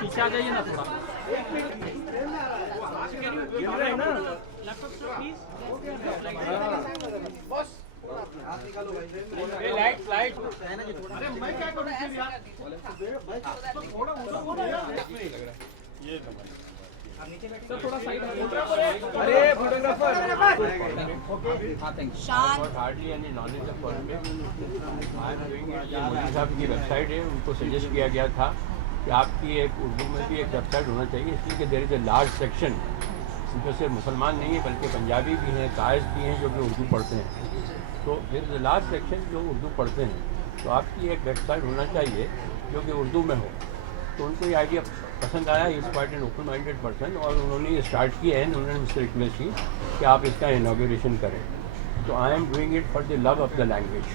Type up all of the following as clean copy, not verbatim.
पीछे आ जाइए ना थोड़ा। थोड़ा साइड अरे photographer hardly any knowledge of Modi साहब की वेबसाइट है, उनको सजेस्ट किया गया था कि आपकी एक उर्दू में भी एक वेबसाइट होना चाहिए, इसलिए कि there is a large section जो सिर्फ मुसलमान नहीं है बल्कि पंजाबी भी हैं, कायस भी हैं जो कि उर्दू पढ़ते हैं। तो there is a large section जो उर्दू पढ़ते हैं, तो आपकी एक वेबसाइट होना चाहिए जो कि उर्दू में हो। तो उनको ये आइडिया पसंद आया, is quite an open minded person, और उन्होंने ये स्टार्ट किया है। उन्होंने मुझसे रिक्वेस्ट की कि आप इसका इनॉग्रेशन करें। तो I am doing it for the love of the language.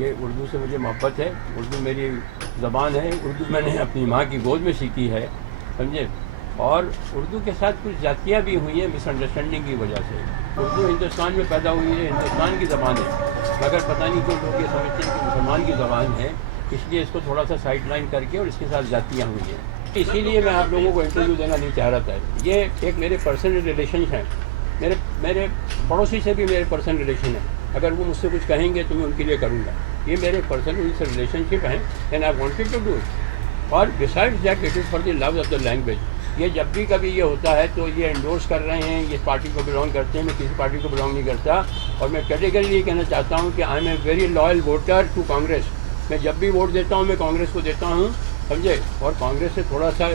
ये उर्दू से मुझे मोहब्बत है, उर्दू मेरी ज़बान है, उर्दू मैंने अपनी माँ की गोद में सीखी है, समझे। और उर्दू के साथ कुछ जातियाँ भी हुई हैं मिसअंडरस्टैंडिंग की वजह से। उर्दू हिंदुस्तान में पैदा हुई है, हिंदुस्तान की ज़बान है, मगर पता नहीं क्यों लोग ये समझते हैं कि मुसलमान की ज़बान है, इसलिए इसको थोड़ा सा साइड लाइन करके और इसके साथ जातियाँ हुई हैं। इसीलिए मैं आप लोगों को इंटरव्यू देना नहीं चाह रहा था। ये एक मेरे पर्सनल रिलेशन हैं, मेरे पड़ोसी से भी मेरे पर्सनल रिलेशन है। अगर वो मुझसे कुछ कहेंगे तो मैं उनके लिए करूँगा। ये मेरे पर्सनल उनसे रिलेशनशिप हैं and I wanted to do it. और besides that it is for the love of the language. ये जब भी कभी ये होता है तो ये एंडोर्स कर रहे हैं, ये पार्टी को बिलोंग करते हैं, मैं किसी पार्टी को बिलोंग नहीं करता। और मैं कैटेगरी ये कहना चाहता हूँ कि I am a very loyal voter to Congress. मैं जब भी वोट देता हूँ मैं कांग्रेस को देता हूँ, समझे। और कांग्रेस से थोड़ा सा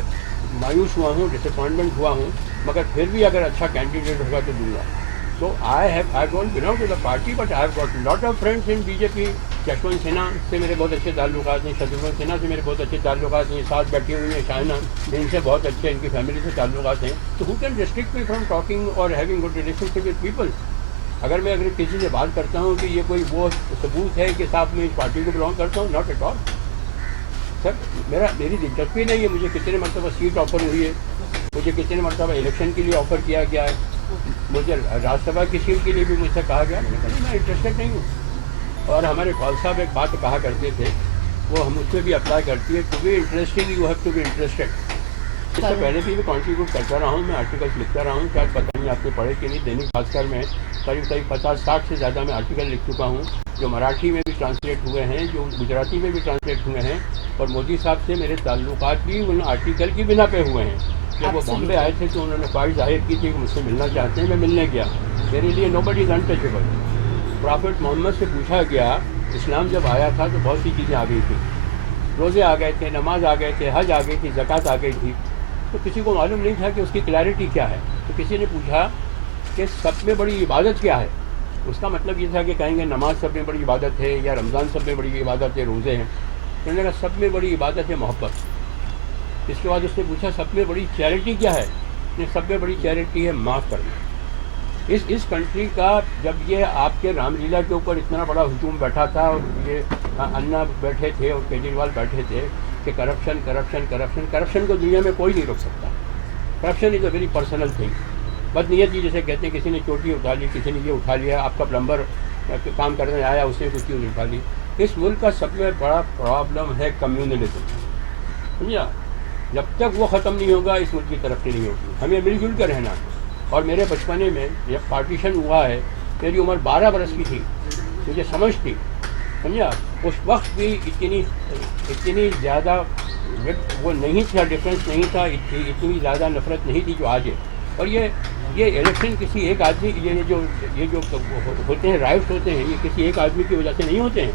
मायूस हुआ हूँ, डिसअपॉइंटमेंट हुआ हूँ, मगर फिर भी अगर अच्छा कैंडिडेट होगा तो दूंगा। So I don't belong to the party, but I have got lot of friends in BJP. Yashwant Sinha से मेरे बहुत अच्छे ताल्लुकात हैं, शत्रुघ्न सिन्हा से मेरे बहुत अच्छे ताल्लुकात हैं, साथ बैठी हुई हैं शाइना, इनसे बहुत अच्छे इनकी फैमिली से ताल्लुकात हैं। तो who can restrict me from talking or having good relationship with people? अगर किसी से बात करता हूँ कि ये कोई वो सबूत है कि साहब मैं इस पार्टी को बिलोंग करता हूँ, नॉट एट ऑल सर। मेरी दिलचस्पी नहीं है। मुझे कितने मरतबा सीट ऑफर हुई है, मुझे कितने मरतबा इलेक्शन के लिए ऑफ़र किया गया है, मुझे राज्यसभा की सीट के लिए भी मुझसे कहा गया। मैंने कहा मैं इंटरेस्टेड नहीं हूँ। और हमारे कौल साहब एक बात कहा करते थे, वो हम उस पर भी अप्लाई करती है, to be interesting you have to be interested. इससे पहले भी मैं कॉन्ट्रीब्यूट करता रहा हूँ, मैं आर्टिकल्स लिखता रहा हूँ। शायद पता नहीं आपने पढ़े कि नहीं, दैनिक भास्कर में करीब 50-60 से ज़्यादा मैं आर्टिकल लिख चुका हूँ, जो मराठी में भी ट्रांसलेट हुए हैं, जो गुजराती में भी ट्रांसलेट हुए हैं। और मोदी साहब से मेरे ताल्लुकात भी उन आर्टिकल की बिना पे हुए हैं। जब वो बॉम्बे आए थे तो उन्होंने ख्वाहिश जाहिर की थी कि मुझसे मिलना चाहते हैं, मैं मिलने गया। मेरे लिए nobody is untouchable. Prophet Mohammad से पूछा गया, इस्लाम जब आया था तो बहुत सी चीज़ें आ गई थी, रोज़े आ गए थे, नमाज आ गए थे, हज आ गई थी, ज़कात आ गई थी। तो किसी को मालूम नहीं था कि उसकी क्लैरिटी क्या है। तो किसी ने पूछा कि सब में बड़ी इबादत क्या है। उसका मतलब ये था कि कहेंगे नमाज सब में बड़ी इबादत है, या रमज़ान सब में बड़ी इबादत है, रोज़े हैं। तो उन्होंने कहा सब में बड़ी इबादत है मोहब्बत। इसके बाद उसने पूछा सब में बड़ी चैरिटी क्या है। सब में बड़ी चैरिटी है माफ़ करना। इस कंट्री का जब ये आपके रामलीला के ऊपर इतना बड़ा हुजूम बैठा था, और ये अन्ना बैठे थे और केजरीवाल बैठे थे कि करप्शन करप्शन करप्शन करप्शन को दुनिया में कोई नहीं रोक सकता। Corruption is a very personal thing. बदनीयती जैसे कहते हैं, किसी ने चोटी उठा ली, किसी ने ये उठा लिया, आपका प्लम्बर काम करने आया उसने कुछ चीज़ उठा ली। इस मुल्क का सबसे बड़ा प्रॉब्लम है कम्युनलिज्म, समझा। जब तक वो ख़त्म नहीं होगा इस मुल्क की तरक्की नहीं होगी। हमें मिलजुल कर रहना। और मेरे बचपने में जब पार्टीशन हुआ है, मेरी उम्र 12 बरस की थी, मुझे समझ थी, समझा। उस वक्त भी इतनी ज़्यादा वो नहीं था, डिफरेंस नहीं था, इतनी ज़्यादा नफरत नहीं थी जो आज है। और ये इलेक्शन किसी एक आदमी, ये जो होते हैं राइट्स होते हैं, ये किसी एक आदमी की वजह से नहीं होते हैं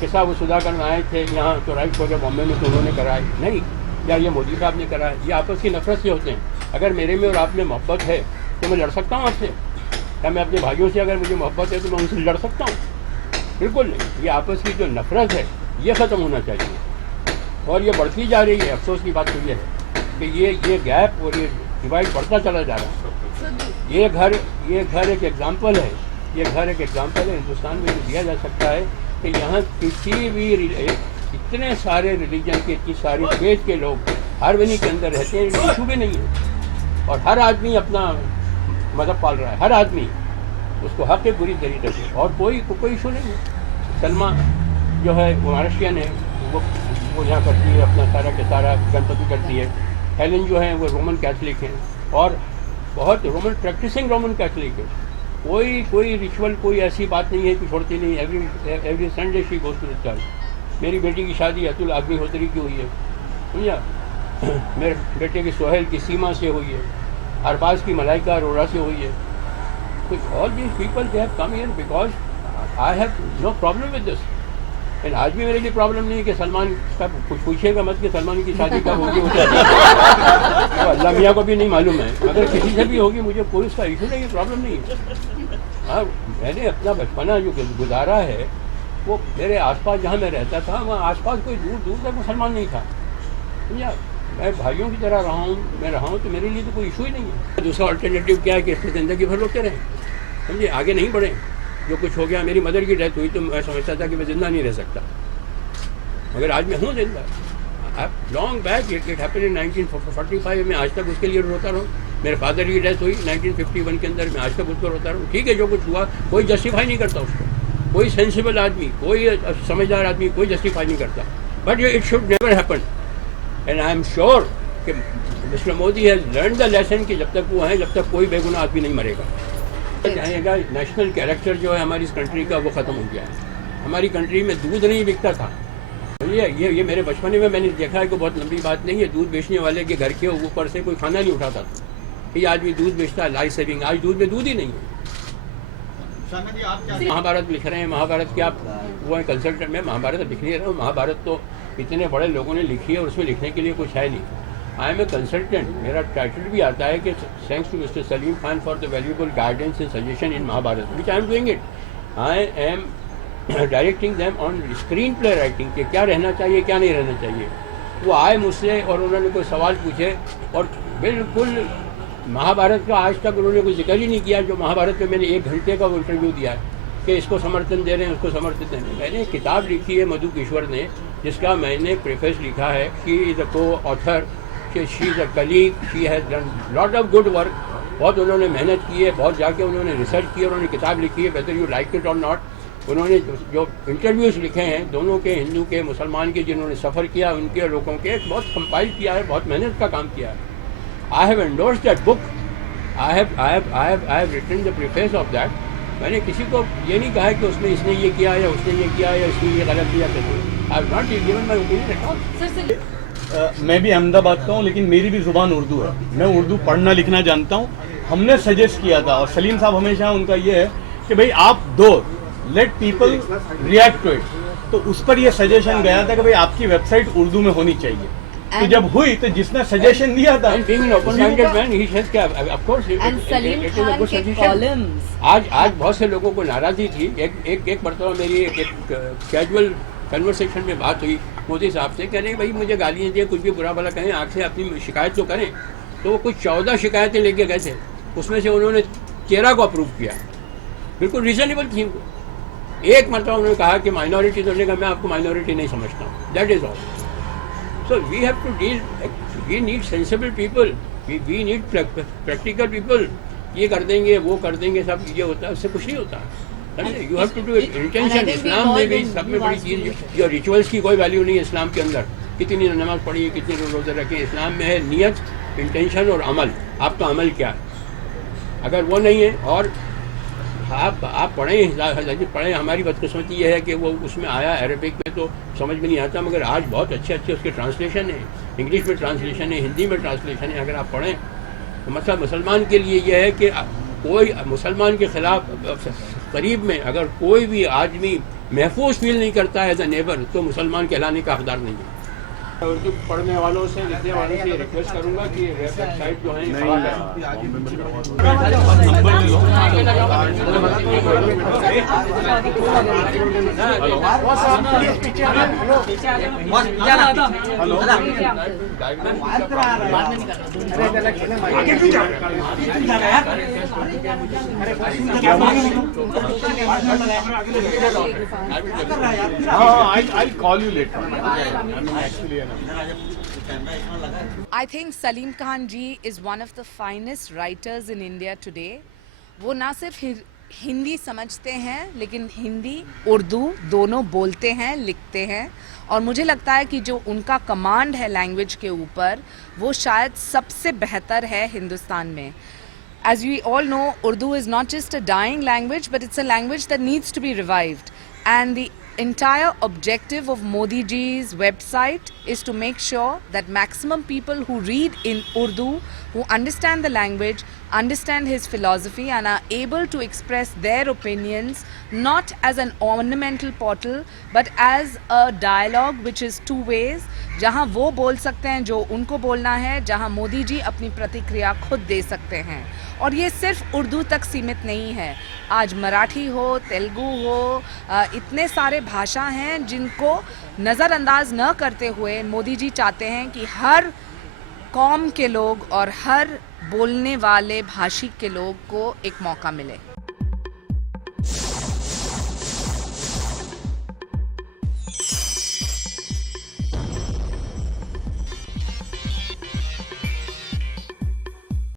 कि साहब वो सुधाकर आए थे यहाँ तो राइट्स हो गए बॉम्बे में तो उन्होंने कराए, नहीं, या ये मोदी साहब ने कराया। ये आपस की नफरत से होते हैं। अगर मेरे में और आप में मोहब्बत है तो मैं लड़ सकता हूँ आपसे, क्या मैं अपने भाइयों से अगर मुझे मोहब्बत है तो मैं उनसे लड़ सकता हूँ? बिल्कुल नहीं। ये आपस की जो नफरत है ये ख़त्म होना चाहिए। और ये बढ़ती जा रही है। अफसोस की बात तो ये है कि ये गैप और ये डिवाइड बढ़ता चला जा रहा है। ये घर एक एग्ज़ाम्पल है, ये घर एक एग्ज़ाम्पल है हिंदुस्तान में जो दिया जा सकता है कि यहाँ किसी भी इतने सारे रिलीजन के, इतनी सारी फेथ के लोग हार्मनी के अंदर रहते हैं, इशू भी नहीं है। और हर आदमी अपना मज़हब पाल रहा है, हर आदमी। اس کو حق ہے پوری طریقے سے, اور کوئی ایشو نہیں ہے. سلما جو ہے وہ مہاراشٹرین ہے, وہ یہاں کرتی ہے اپنا سارا کے سارا گنپتی کرتی ہے. ہیلن جو ہے وہ رومن کیتھلک ہیں اور بہت پریکٹسنگ رومن کیتھلک ہے. کوئی ریچول کوئی ایسی بات نہیں ہے کہ چھوڑتی نہیں. Every Sunday she goes to the church. میری بیٹی کی شادی اتل اگنیہوتری کی ہوئی ہے, سمجھا. میرے بیٹے کی سہیل کی سیما سے ہوئی ہے, ارباز کی ملائکہ اروڑا سے ہوئی ہے. All these people they have come here because I have no problem with this. And آج بھی میرے لیے پرابلم نہیں ہے کہ سلمان کا کچھ پوچھے گا مت کہ سلمان کی شادی کب ہوگی. تو اللہ میاں کو بھی نہیں معلوم ہے, اگر کسی سے بھی ہوگی مجھے کوئی اس کا ایشو نہیں ہے, پرابلم نہیں ہے. ہاں, میں نے اپنا بچپنا جو گزارا ہے وہ میرے آس پاس جہاں میں رہتا تھا وہاں آس پاس کوئی دور دور تک مسلمان نہیں تھا, سمجھا. میں بھائیوں کی طرح رہا ہوں تو میرے لیے تو کوئی ایشو ہی نہیں ہے. دوسرا آلٹرنیٹیو کیا ہے کہ اس میں زندگی بھر روکتے رہیں, سمجھے, آگے نہیں بڑھیں. جو کچھ ہو گیا, میری مدر کی ڈیتھ ہوئی تو میں سمجھتا تھا کہ میں زندہ نہیں رہ سکتا, مگر آج میں ہوں زندہ. Long back it happen in 1945, میں آج تک اس کے لیے روتا رہوں. میرے فادر کی ڈیتھ ہوئی 1951 کے اندر, میں آج تک اس کو روتا رہوں. ٹھیک ہے, جو کچھ ہوا کوئی جسٹیفائی نہیں کرتا اس کو, کوئی سینسیبل آدمی, کوئی سمجھدار آدمی کوئی جسٹیفائی نہیں کرتا. But it should never happen. And I am sure کہ Mr Modi has learn the lesson کہ جب تک وہ ہیں جب تک کوئی بے گناہ آدمی نہیں مرے گا. کہنے کا نیشنل کیریکٹر جو ہے ہماری اس کنٹری کا وہ ختم ہو گیا ہے. ہماری کنٹری میں دودھ نہیں بکتا تھا. یہ میرے بچپنے میں نے دیکھا ہے کہ بہت لمبی بات نہیں ہے. دودھ بیچنے والے کے گھر کے اوپر سے کوئی کھانا نہیں اٹھاتا تھا. یہ آدمی دودھ بیچتا ہے, لائف سیونگ. آج دودھ میں دودھ ہی نہیں ہے. مہابھارت لکھ رہے ہیں, مہابھارت کیا وہ ہے کنسلٹنٹ. میں مہابھارت لکھ نہیں رہا ہوں, مہابھارت تو اتنے بڑے لوگوں نے لکھی ہے اور اس میں لکھنے کے لیے کچھ ہے نہیں. I am a consultant. میرا ٹائٹل بھی آتا ہے کہ thanks to mister Salim Khan for the valuable guidance and suggestion in Mahabharat وچ I am doing it. I am directing them on screenplay writing کہ کیا رہنا چاہیے کیا نہیں رہنا چاہیے. وہ آئے مجھ سے اور انہوں نے کوئی سوال پوچھے اور بالکل مہابھارت کا آج تک انہوں نے کوئی ذکر ہی نہیں کیا. جو مہابھارت میں میں نے 1 گھنٹے کا وہ انٹرویو دیا ہے کہ اس کو سمرتھن دے رہے ہیں اس کو سمرتھن دے رہے ہیں. میں نے ایک کتاب لکھی ہے مدھو کشور نے, جس کا میں نے پریفیس لکھا ہے. شی از اے کو author, she is a colleague, she has done lot of good work. بہت انہوں نے محنت کی ہے, بہت جا کے انہوں نے ریسرچ کی, انہوں نے کتاب لکھی ہے ویدر یو لائک اٹ اور ناٹ. انہوں نے جو انٹرویوز لکھے ہیں دونوں کے, ہندو کے مسلمان کے, جنہوں نے سفر کیا ان کے لوگوں کے, بہت کمپائل کیا ہے, بہت محنت کا کام کیا ہے. I have endorsed that book. I have written the preface of that. میں نے کسی کو یہ نہیں کہا کہ اس نے یہ کیا یا اس نے یہ کیا یا اس نے یہ غلط کیا. I have not given my opinion at all. میں بھی احمد آباد کا ہوں لیکن میری بھی زبان اردو ہے. میں اردو پڑھنا لکھنا جانتا ہوں. ہم نے سجیسٹ کیا تھا اور سلیم صاحب ہمیشہ ان کا یہ ہے کہ بھائی آپ دو, let people react to it. تو اس پر یہ سجیشن گیا تھا کہ بھائی آپ کی ویب سائٹ اردو میں ہونی چاہیے. تو جب ہوئی تو جس نے سجیشن دیا تھا آج بہت سے لوگوں کو ناراضی تھی. ایک مرتبہ میری ایک کیجول کنورسیشن میں بات ہوئی مودی صاحب سے, کہہ رہے ہیں بھائی مجھے گالیاں دیں, کچھ بھی برا بھلا کہیں, آگ سے اپنی شکایت تو کریں. تو وہ کچھ 14 شکایتیں لے کے گئے تھے, اس میں سے انہوں نے 13 کو اپروو کیا. بالکل ریزنیبل تھی. ایک مرتبہ انہوں نے کہا کہ مائنورٹی, تو نے کہا میں آپ کو مائنورٹی نہیں سمجھتا ہوں. That is all. So we have to deal, we need sensible people, we need practical people. یہ کر دیں گے وہ کر دیں گے سب یہ ہوتا ہے, اس سے کچھ نہیں ہوتا. You have to do it intention. اسلام میں بھی سب میں بڑی چیز جو ریچولس کی کوئی ویلیو نہیں ہے اسلام کے اندر. کتنی نماز پڑھی ہے, کتنے روزے رکھیں, اسلام میں ہے نیت, انٹینشن اور عمل. آپ کا عمل کیا ہے؟ اگر وہ نہیں ہے اور آپ پڑھیں. ہماری بدقسمتی یہ ہے کہ وہ اس میں آیا عربک میں تو سمجھ میں نہیں آتا, مگر آج بہت اچھے اس کے ٹرانسلیشن ہیں, انگلش میں ٹرانسلیشن ہے, ہندی میں ٹرانسلیشن ہے. اگر آپ پڑھیں تو مسئلہ مسلمان کے لیے یہ ہے کہ کوئی مسلمان کے خلاف قریب میں اگر کوئی بھی آدمی محفوظ فیل نہیں کرتا ہے ایز اے نیبر تو مسلمان کہلانے کا حقدار نہیں ہے. اردو پڑھنے والوں سے لکھنے والوں سے ریکویسٹ کروں گا کہ ویب سائٹ جو ہیں I'll call you later. I think Salim Khan ji is one of the finest writers in India today. وہ نہ صرف हिंदी समझते हैं, लेकिन हिंदी उर्दू दोनों बोलते हैं, लिखते हैं, और मुझे लगता है कि जो उनका कमांड है लैंग्वेज के ऊपर वो शायद सबसे बेहतर है हिंदुस्तान में. As we all know, Urdu is not just a dying language, but it's a language that needs to be revived. And the entire objective of Modi ji's website is to make sure that maximum people who read in Urdu, who understand the language, understand his philosophy and are able to express their opinions not as an ornamental portal but as a dialogue which is two ways, जहाँ वो बोल सकते हैं जो उनको बोलना है, जहाँ मोदी जी अपनी प्रतिक्रिया खुद दे सकते हैं. और ये सिर्फ उर्दू तक सीमित नहीं है. आज मराठी हो, तेलुगु हो, इतने सारे भाषा हैं जिनको नज़रअंदाज न करते हुए मोदी जी चाहते हैं कि हर कौम के लोग और हर बोलने वाले भाषी के लोग को एक मौका मिले.